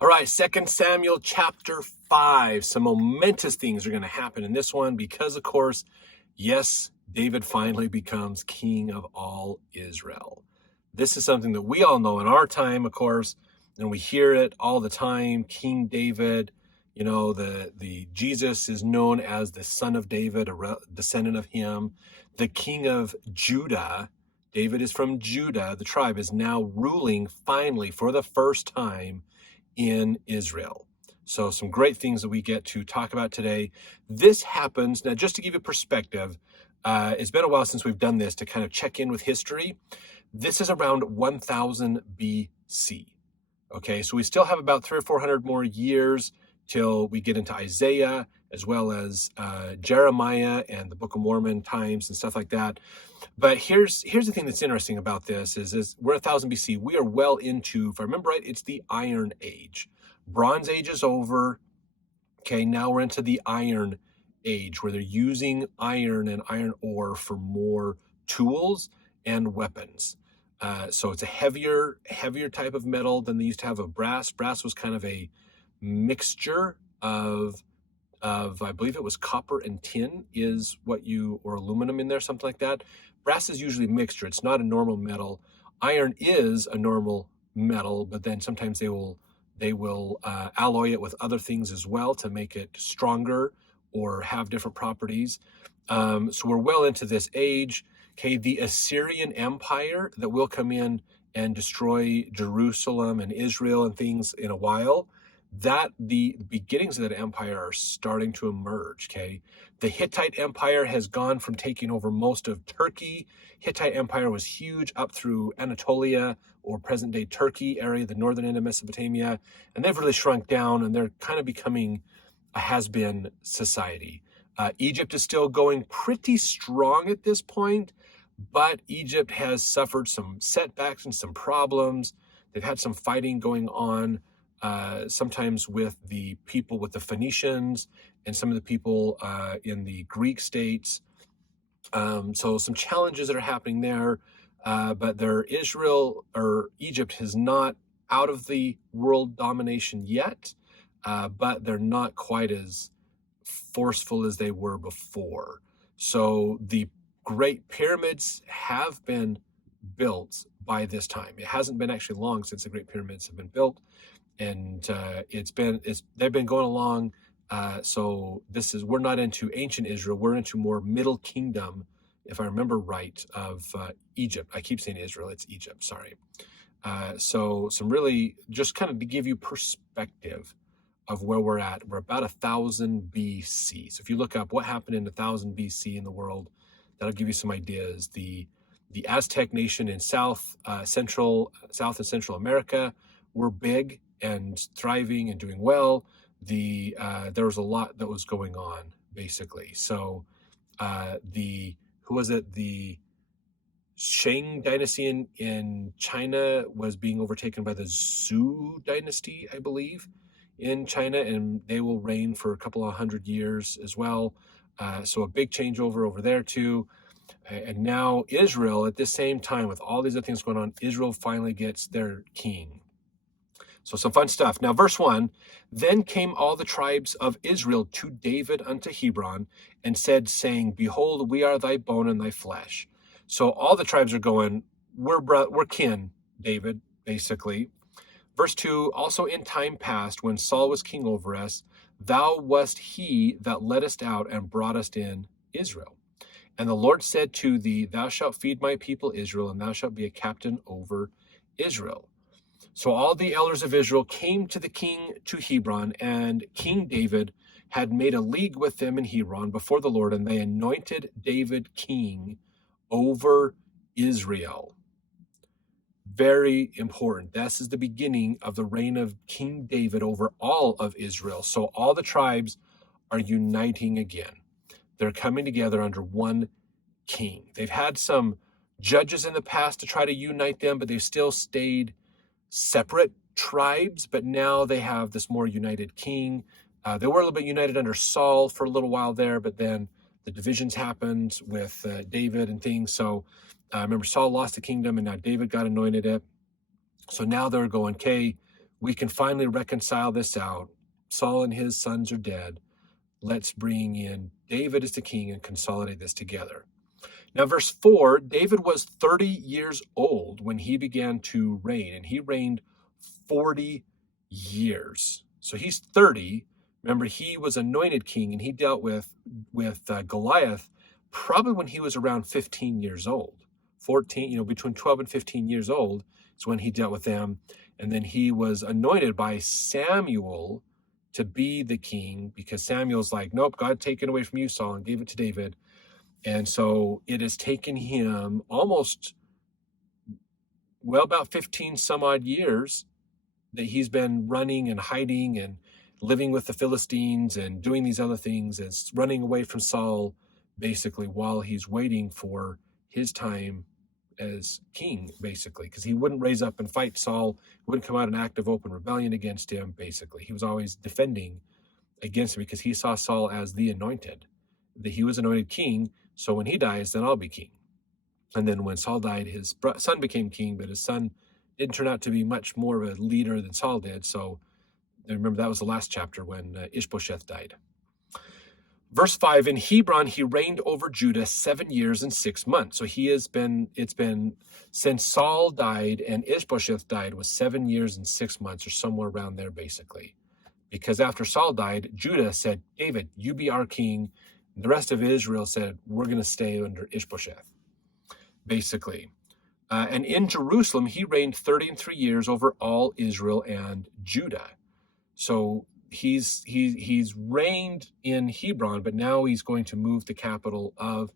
All right, 2 Samuel chapter 5. Some momentous things are going to happen in this one because, of course, yes, David finally becomes king of all Israel. This is something that we all know in our time, of course, and we hear it all the time. King David, you know, the Jesus is known as the son of David, a descendant of him. The king of Judah, David is from Judah, the tribe, is now ruling finally for the first time in Israel. So some great things that we get to talk about today. This happens, now just to give you perspective, it's been a while since we've done this to kind of check in with history. This is around 1000 BC. Okay, so we still have about 300 or 400 more years till we get into Isaiah, as well as Jeremiah and the Book of Mormon times and stuff like that. But here's the thing that's interesting about this is we're 1000 BC. We are well into, if I remember right, it's the Iron Age. Bronze Age is over. Okay, now we're into the Iron Age, where they're using iron and iron ore for more tools and weapons. So it's a heavier type of metal than they used to have of brass. Brass was kind of a mixture of I believe it was copper and tin is what or aluminum in there, something like that. Brass is usually a mixture. It's not a normal metal. Iron is a normal metal, but then sometimes they will alloy it with other things as well to make it stronger or have different properties. So we're well into this age. Okay, the Assyrian Empire that will come in and destroy Jerusalem and Israel and things in a while, that the beginnings of that empire are starting to emerge. Okay, the Hittite Empire has gone from taking over most of Turkey. Hittite Empire was huge up through Anatolia or present-day Turkey area, the northern end of Mesopotamia, and they've really shrunk down, and they're kind of becoming a has-been society. Egypt is still going pretty strong at this point, but Egypt has suffered some setbacks and some problems. They've had some fighting going on, sometimes with the people, with the Phoenicians and some of the people in the Greek states. So some challenges that are happening there, but Egypt is not out of the world domination yet, but they're not quite as forceful as they were before. So the Great Pyramids have been built by this time. It hasn't been actually long since the Great Pyramids have been built, and they've been going along. So we're not into ancient Israel. We're into more Middle Kingdom, if I remember right, of Egypt. I keep saying Israel, it's Egypt, sorry. So some really, just kind of to give you perspective of where we're at. We're about 1000 BC. So if you look up what happened in 1000 BC in the world, that'll give you some ideas. The Aztec nation in South and Central America were big and thriving and doing well. There was a lot that was going on, basically. So the Shang dynasty in China was being overtaken by the Zhou dynasty, I believe, in China, and they will reign for a couple of hundred years as well. So a big changeover over there too. And now Israel, at the same time, with all these other things going on, Israel finally gets their king. So some fun stuff. Now, verse 1, then came all the tribes of Israel to David unto Hebron and said, saying, behold, we are thy bone and thy flesh. So all the tribes are going, we're kin, David, basically. Verse 2, also in time past, when Saul was king over us, thou wast he that led us out and brought us in Israel. And the Lord said to thee, thou shalt feed my people Israel, and thou shalt be a captain over Israel. So all the elders of Israel came to the king to Hebron, and King David had made a league with them in Hebron before the Lord, and they anointed David king over Israel. Very important. This is the beginning of the reign of King David over all of Israel. So all the tribes are uniting again. They're coming together under one king. They've had some judges in the past to try to unite them, but they've still stayed separate tribes, but now they have this more united king. They were a little bit united under Saul for a little while there, but then the divisions happened with David and things. So remember, Saul lost the kingdom, and now David got anointed it. So now they're going, okay, We can finally reconcile this out. Saul and his sons are dead. Let's bring in David as the king and consolidate this together. Now, verse 4, David was 30 years old when he began to reign, and he reigned 40 years. So he's 30. Remember, he was anointed king, and he dealt with Goliath probably when he was around 15 years old. 14, between 12 and 15 years old is when he dealt with them. And then he was anointed by Samuel to be the king, because Samuel's like, nope, God take it away from you, Saul, and gave it to David. And so it has taken him almost, about 15 some odd years that he's been running and hiding and living with the Philistines and doing these other things, and running away from Saul, basically, while he's waiting for his time as king, basically, because he wouldn't raise up and fight Saul, wouldn't come out in active open rebellion against him, basically. He was always defending against him because he saw Saul as the anointed, that he was anointed king, so when he dies, then I'll be king. And then when Saul died, his son became king, but his son didn't turn out to be much more of a leader than Saul did. So remember, that was the last chapter when Ishbosheth died. Verse 5, in Hebron, he reigned over Judah 7 years and 6 months. So it's been since Saul died and Ishbosheth died was 7 years and 6 months, or somewhere around there, basically. Because after Saul died, Judah said, David, you be our king. And the rest of Israel said, we're going to stay under Ishbosheth, basically. And in Jerusalem, he reigned 33 years over all Israel and Judah. So he's reigned in Hebron, but now he's going to move the capital of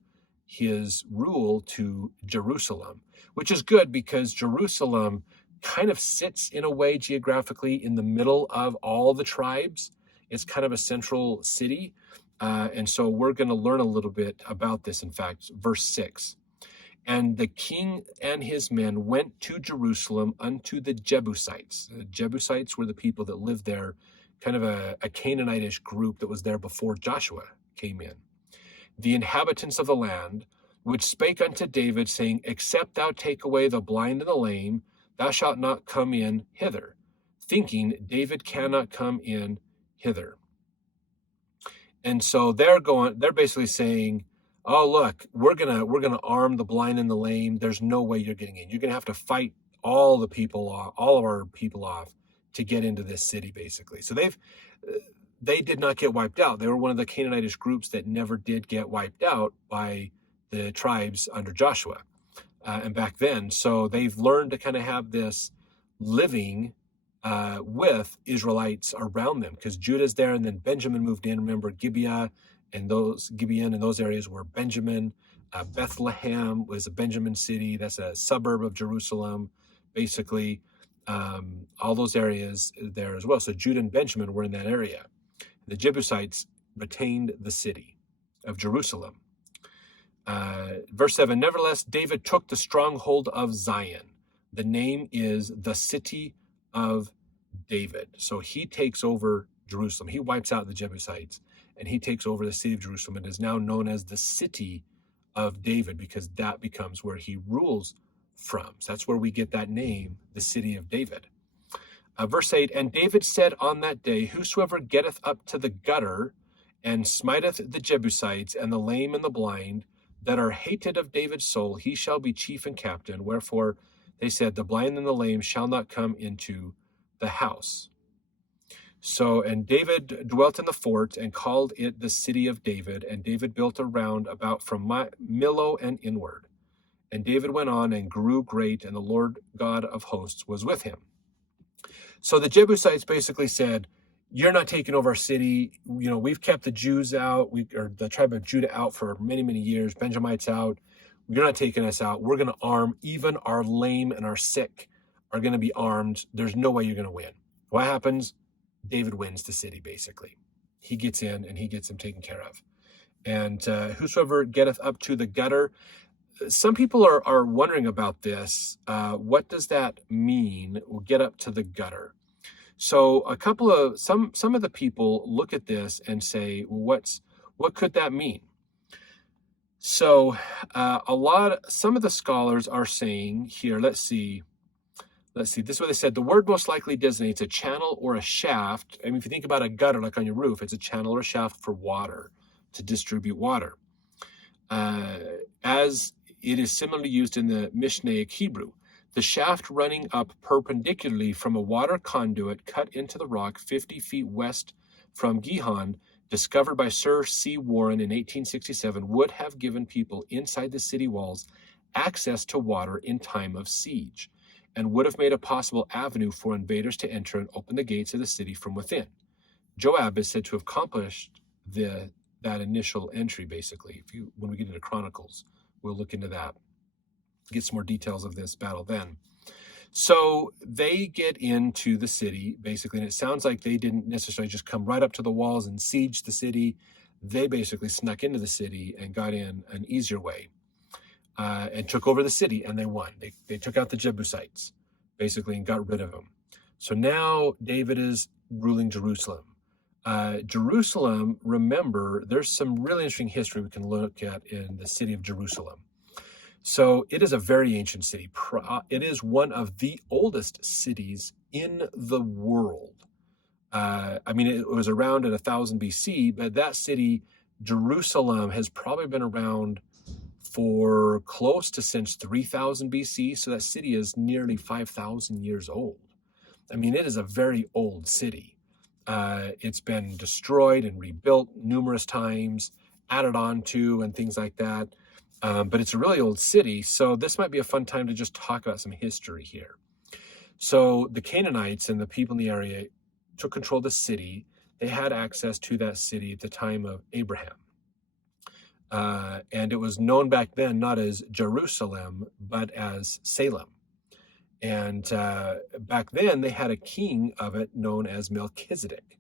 his rule to Jerusalem, which is good because Jerusalem kind of sits in a way geographically in the middle of all the tribes. It's kind of a central city. And so we're going to learn a little bit about this. In fact, verse 6. And the king and his men went to Jerusalem unto the Jebusites. The Jebusites were the people that lived there, kind of a Canaanitish group that was there before Joshua came in. The inhabitants of the land, which spake unto David, saying, except thou take away the blind and the lame, thou shalt not come in hither, thinking David cannot come in hither. And so they're basically saying, oh, look, we're gonna arm the blind and the lame. There's no way you're getting in. You're gonna have to fight all of our people off to get into this city, basically. So they did not get wiped out. They were one of the Canaanitish groups that never did get wiped out by the tribes under Joshua and back then. So they've learned to kind of have this living with Israelites around them, because Judah's there, and then Benjamin moved in. Remember, Gibeon and those areas were Benjamin. Bethlehem was a Benjamin city. That's a suburb of Jerusalem, basically. All those areas there as well. So Judah and Benjamin were in that area. The Jebusites retained the city of Jerusalem. Verse 7, nevertheless, David took the stronghold of Zion. The name is the city of David. So he takes over Jerusalem. He wipes out the Jebusites, and he takes over the city of Jerusalem. It is now known as the city of David, because that becomes where he rules from. So that's where we get that name, the city of David. Verse 8, and David said on that day, whosoever getteth up to the gutter and smiteth the Jebusites and the lame and the blind that are hated of David's soul, he shall be chief and captain. Wherefore they said, the blind and the lame shall not come into the house. So, and David dwelt in the fort and called it the city of David. And David built a round about from Millo and inward. And David went on and grew great, and the Lord God of hosts was with him. So the Jebusites basically said, you're not taking over our city. We've kept the Jews out, or the tribe of Judah out for many, many years. Benjamites out. You're not taking us out. We're going to arm even our lame and our sick are going to be armed. There's no way you're going to win. What happens? David wins the city, basically. He gets in and he gets them taken care of. And whosoever getteth up to the gutter. Some people are wondering about this. What does that mean? We'll get up to the gutter. So some of the people look at this and say, well, what could that mean? So some of the scholars are saying here, let's see. Let's see, this is what they said. The word most likely designates a channel or a shaft. I mean, if you think about a gutter like on your roof, it's a channel or a shaft for water, to distribute water. As it is similarly used in the Mishnaic Hebrew. The shaft running up perpendicularly from a water conduit cut into the rock 50 feet west from Gihon, discovered by Sir C. Warren in 1867, would have given people inside the city walls access to water in time of siege, and would have made a possible avenue for invaders to enter and open the gates of the city from within. Joab is said to have accomplished that initial entry, basically. When we get into Chronicles, we'll look into that, get some more details of this battle then. So they get into the city, basically, and it sounds like they didn't necessarily just come right up to the walls and siege the city. They basically snuck into the city and got in an easier way, and took over the city, and they won. They took out the Jebusites, basically, and got rid of them. So now David is ruling Jerusalem. Jerusalem, remember, there's some really interesting history we can look at in the city of Jerusalem. So it is a very ancient city. It is one of the oldest cities in the world. I mean, it was around at 1000 BC, but that city, Jerusalem, has probably been around for close to since 3000 BC. So that city is nearly 5,000 years old. I mean, it is a very old city. It's been destroyed and rebuilt numerous times, added on to, and things like that. But it's a really old city, so this might be a fun time to just talk about some history here. So the Canaanites and the people in the area took control of the city. They had access to that city at the time of Abraham. And it was known back then not as Jerusalem, but as Salem. And back then, they had a king of it known as Melchizedek.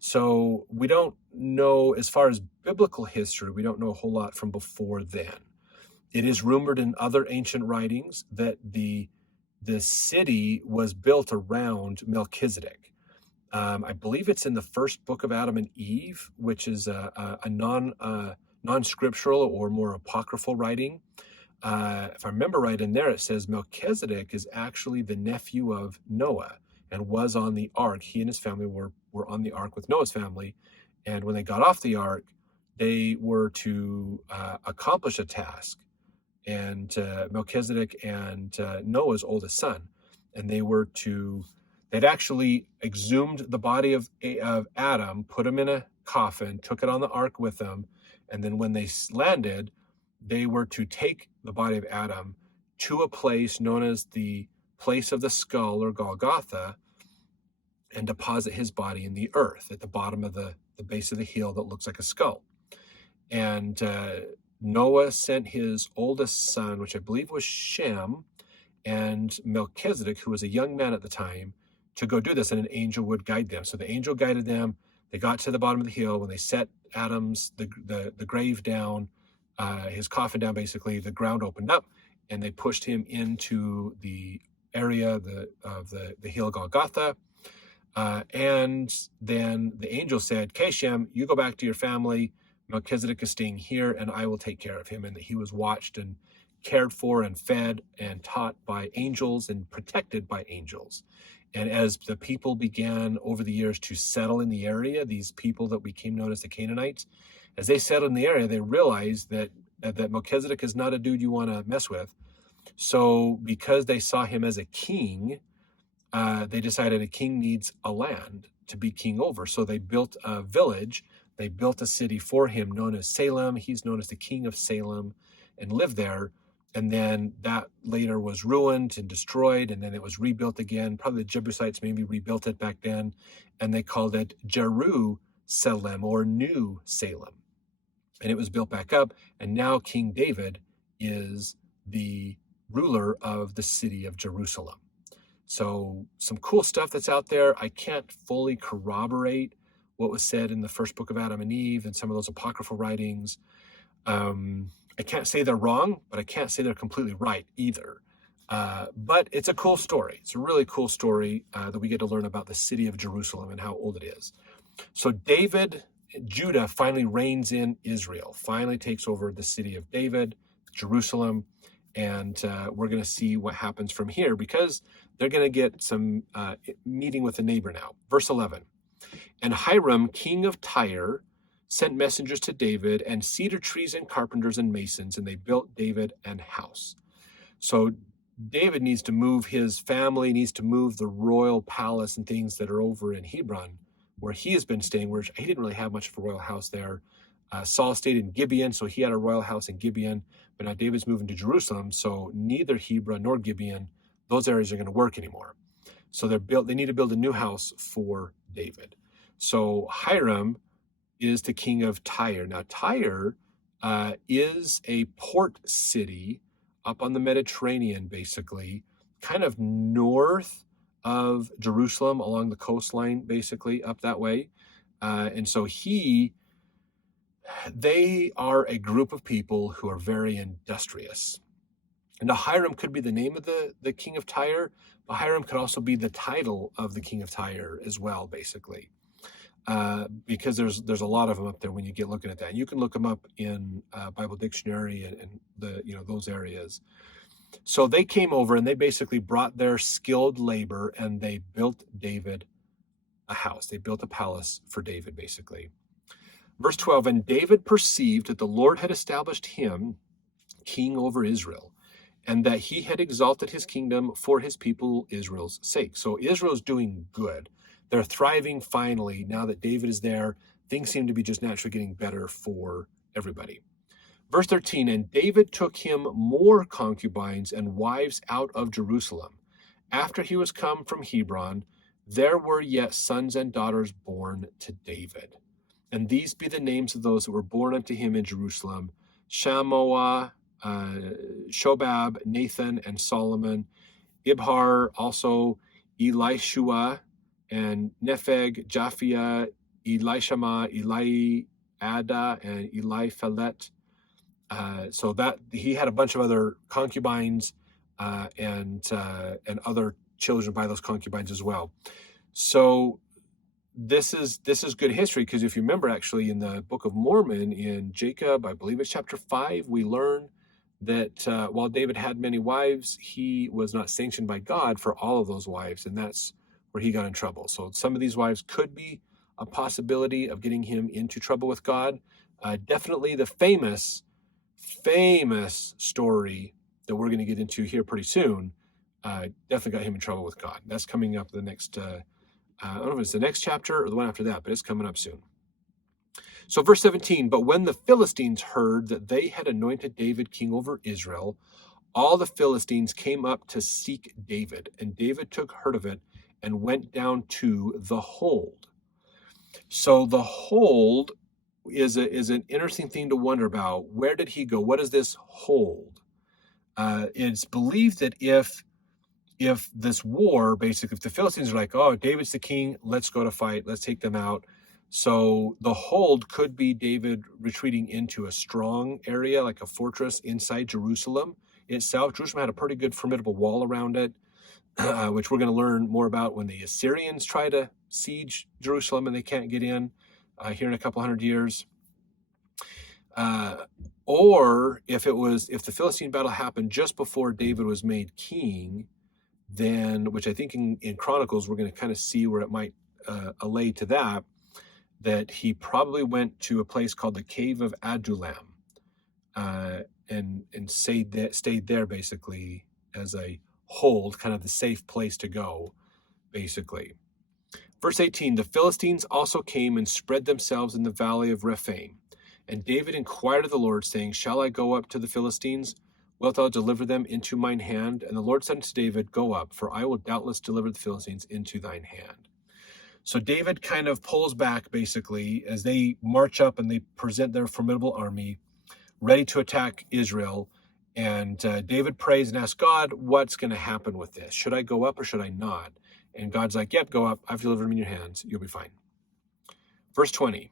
So we don't know, as far as biblical history, we don't know a whole lot from before then. It is rumored in other ancient writings that the city was built around Melchizedek. I believe it's in the first book of Adam and Eve, which is a non-scriptural or more apocryphal writing. If I remember right, in there it says Melchizedek is actually the nephew of Noah and was on the ark. He and his family were on the ark with Noah's family. And when they got off the ark, they were to accomplish a task. And Melchizedek and Noah's oldest son. And they'd actually exhumed the body of Adam, put him in a coffin, took it on the ark with them. And then when they landed, they were to take the body of Adam to a place known as the place of the skull, or Golgotha, and deposit his body in the earth at the bottom of the base of the hill that looks like a skull. And Noah sent his oldest son, which I believe was Shem, and Melchizedek, who was a young man at the time, to go do this, and an angel would guide them. So the angel guided them. They got to the bottom of the hill. When they set Adam's the grave down, his coffin down, basically, the ground opened up, and they pushed him into the area of the hill Golgotha. And then the angel said, "Okay, Shem, you go back to your family. Melchizedek is staying here, and I will take care of him." And that he was watched and cared for and fed and taught by angels and protected by angels. And as the people began over the years to settle in the area, these people that became known as the Canaanites, as they settled in the area, they realized that Melchizedek is not a dude you want to mess with. So because they saw him as a king, they decided a king needs a land to be king over. So they built a village. They built a city for him known as Salem. He's known as the king of Salem, and lived there. And then that later was ruined and destroyed, and then it was rebuilt again. Probably the Jebusites maybe rebuilt it back then, and they called it Jerusalem, or New Salem. And it was built back up, and now King David is the ruler of the city of Jerusalem. So some cool stuff that's out there. I can't fully corroborate what was said in the first book of Adam and Eve and some of those apocryphal writings. I can't say they're wrong, but I can't say they're completely right either. But it's a cool story. It's a really cool story that we get to learn about the city of Jerusalem and how old it is. So Judah finally reigns in Israel, finally takes over the city of David, Jerusalem, And we're going to see what happens from here, because they're going to get some meeting with a neighbor now. Verse 11. And Hiram, king of Tyre, sent messengers to David, and cedar trees and carpenters and masons, and they built David an house. So David needs to move his family, needs to move the royal palace and things that are over in Hebron, where he has been staying, where he didn't really have much of a royal house there. Saul stayed in Gibeon, so he had a royal house in Gibeon, but now David's moving to Jerusalem, so neither Hebron nor Gibeon, those areas are going to work anymore. So they need to build a new house for David. So Hiram is the king of Tyre. Now Tyre is a port city up on the Mediterranean, basically, kind of north of Jerusalem, along the coastline, basically, up that way. And so they are a group of people who are very industrious. Now, Hiram could be the name of the king of Tyre, but Hiram could also be the title of the king of Tyre as well, basically, because there's a lot of them up there when you get looking at that. You can look them up in Bible Dictionary and those areas. So they came over and they basically brought their skilled labor and they built David a house. They built a palace for David, basically. Verse 12, and David perceived that the Lord had established him king over Israel, and that he had exalted his kingdom for his people Israel's sake. So Israel's doing good. They're thriving finally. Now that David is there, things seem to be just naturally getting better for everybody. Verse 13, and David took him more concubines and wives out of Jerusalem. After he was come from Hebron, there were yet sons and daughters born to David. And these be the names of those that were born unto him in Jerusalem: Shammah, Shobab, Nathan, and Solomon, Ibhar, also Elishua, and Nepheg, Japhia, Elishama, Eliada, and Eliphalet. So that he had a bunch of other concubines and other children by those concubines as well. So this is good history, because if you remember, actually, in the Book of Mormon, in Jacob, I believe it's chapter 5, we learn that while David had many wives, he was not sanctioned by God for all of those wives, and that's where he got in trouble. So some of these wives could be a possibility of getting him into trouble with God. Definitely the famous story that we're going to get into here pretty soon definitely got him in trouble with God. That's coming up the next I don't know if it's the next chapter or the one after that, but it's coming up soon. So verse 17, but when the Philistines heard that they had anointed David king over Israel, all the Philistines came up to seek David, and David took heard of it and went down to the hold. So the hold is an interesting thing to wonder about. Where did he go? What is this hold? It's believed that if this war, basically, if the Philistines are like, oh, David's the king, let's go to fight, let's take them out. So the hold could be David retreating into a strong area, like a fortress inside Jerusalem itself. Jerusalem had a pretty good, formidable wall around it, which we're going to learn more about when the Assyrians try to siege Jerusalem and they can't get in here in a couple hundred years. Or if the Philistine battle happened just before David was made king, then, which I think in Chronicles, we're going to kind of see where it might allay to that he probably went to a place called the Cave of Adullam and stayed there, basically, as a hold, kind of the safe place to go, basically. Verse 18, the Philistines also came and spread themselves in the valley of Rephaim. And David inquired of the Lord, saying, shall I go up to the Philistines? Wilt thou deliver them into mine hand? And the Lord said unto David, go up, for I will doubtless deliver the Philistines into thine hand. So David kind of pulls back, basically, as they march up and they present their formidable army, ready to attack Israel. And David prays and asks God, what's going to happen with this? Should I go up or should I not? And God's like, yep, go up. I've delivered them in your hands. You'll be fine. Verse 20,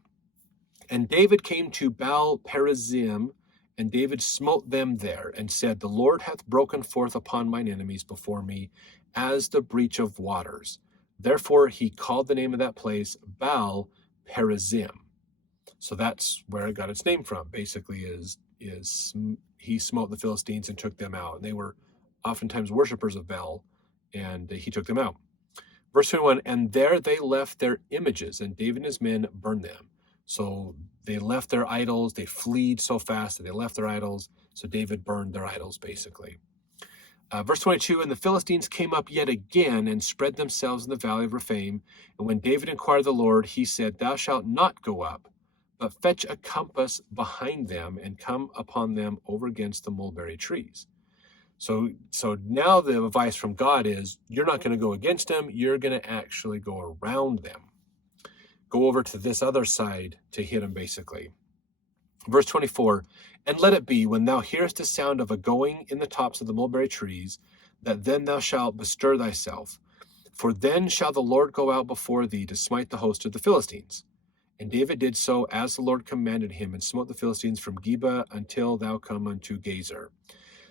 and David came to Baal Perazim, and David smote them there, and said, the Lord hath broken forth upon mine enemies before me, as the breach of waters. Therefore he called the name of that place Baal Perazim. So that's where it got its name from. Basically, he smote the Philistines and took them out. And they were oftentimes worshipers of Baal, and he took them out. Verse 21, and there they left their images, and David and his men burned them. So they left their idols. They fled so fast that they left their idols. So David burned their idols, basically. Verse 22, and the Philistines came up yet again and spread themselves in the valley of Rephaim. And when David inquired of the Lord, he said, thou shalt not go up, but fetch a compass behind them and come upon them over against the mulberry trees. So now the advice from God is, you're not going to go against them. You're going to actually go around them. Go over to this other side to hit them, basically. Verse 24, and let it be, when thou hearest the sound of a going in the tops of the mulberry trees, that then thou shalt bestir thyself. For then shall the Lord go out before thee to smite the host of the Philistines. And David did so as the Lord commanded him, and smote the Philistines from Geba until thou come unto Gazer.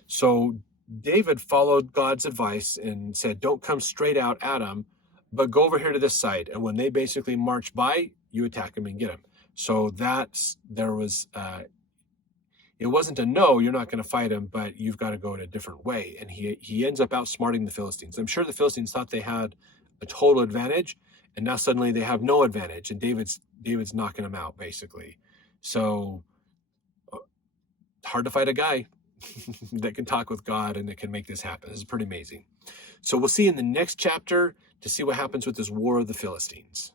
So David followed God's advice and said, don't come straight out at them, but go over here to this side. And when they basically march by, you attack them and get them. So it wasn't a no, you're not going to fight him, but you've got to go in a different way. And he ends up outsmarting the Philistines. I'm sure the Philistines thought they had a total advantage, and now suddenly they have no advantage, and David's knocking them out, basically. So hard to fight a guy that can talk with God and that can make this happen. This is pretty amazing. So we'll see in the next chapter to see what happens with this war of the Philistines.